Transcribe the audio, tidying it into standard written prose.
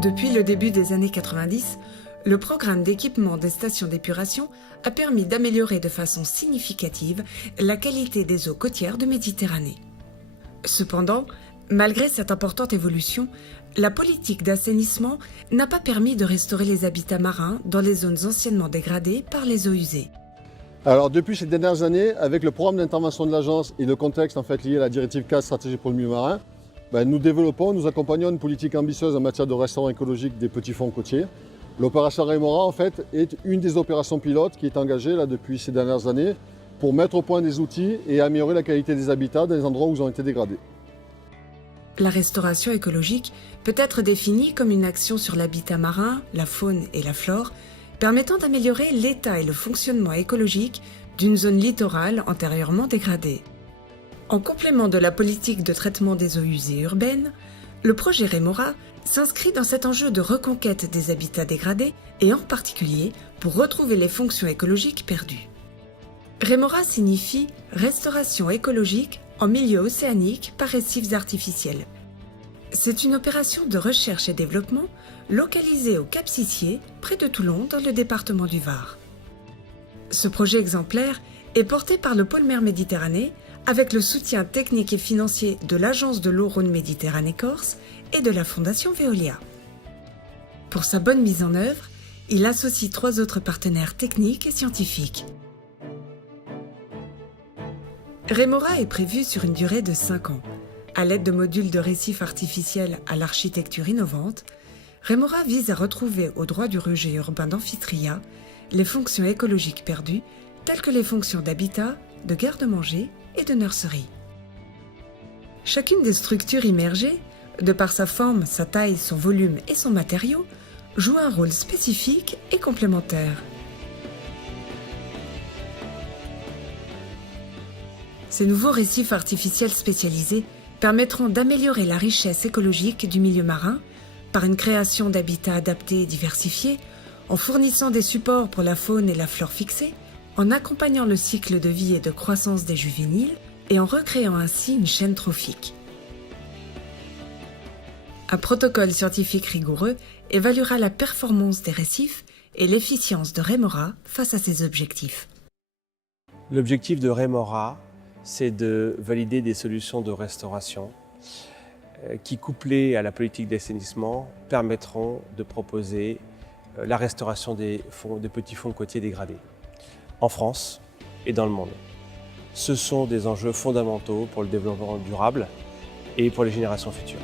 Depuis le début des années 90, le programme d'équipement des stations d'épuration a permis d'améliorer de façon significative la qualité des eaux côtières de Méditerranée. Cependant, malgré cette importante évolution, la politique d'assainissement n'a pas permis de restaurer les habitats marins dans les zones anciennement dégradées par les eaux usées. Alors depuis ces dernières années, avec le programme d'intervention de l'agence et le contexte lié à la directive 4 stratégie pour le milieu marin, nous accompagnons une politique ambitieuse en matière de restaurant écologique des petits fonds côtiers. L'opération Remora est une des opérations pilotes qui est engagée depuis ces dernières années pour mettre au point des outils et améliorer la qualité des habitats dans les endroits où ils ont été dégradés. La restauration écologique peut être définie comme une action sur l'habitat marin, la faune et la flore, permettant d'améliorer l'état et le fonctionnement écologique d'une zone littorale antérieurement dégradée. En complément de la politique de traitement des eaux usées urbaines, le projet Remora s'inscrit dans cet enjeu de reconquête des habitats dégradés et en particulier pour retrouver les fonctions écologiques perdues. Remora signifie restauration écologique en milieu océanique par récifs artificiels. C'est une opération de recherche et développement localisée au Cap Sissier, près de Toulon, dans le département du Var. Ce projet exemplaire est porté par le Pôle Mer Méditerranée avec le soutien technique et financier de l'Agence de l'eau Rhône-Méditerranée Corse et de la Fondation Veolia. Pour sa bonne mise en œuvre, il associe 3 autres partenaires techniques et scientifiques. Remora est prévu sur une durée de 5 ans. À l'aide de modules de récifs artificiels à l'architecture innovante, Remora vise à retrouver au droit du rejet urbain d'Amphitria les fonctions écologiques perdues, telles que les fonctions d'habitat, de garde-manger et de nurserie. Chacune des structures immergées, de par sa forme, sa taille, son volume et son matériau, joue un rôle spécifique et complémentaire. Ces nouveaux récifs artificiels spécialisés permettront d'améliorer la richesse écologique du milieu marin par une création d'habitats adaptés et diversifiés, en fournissant des supports pour la faune et la flore fixée, en accompagnant le cycle de vie et de croissance des juvéniles et en recréant ainsi une chaîne trophique. Un protocole scientifique rigoureux évaluera la performance des récifs et l'efficience de Remora face à ces objectifs. L'objectif de Remora, c'est de valider des solutions de restauration qui, couplées à la politique d'assainissement, permettront de proposer la restauration des petits fonds côtiers dégradés en France et dans le monde. Ce sont des enjeux fondamentaux pour le développement durable et pour les générations futures.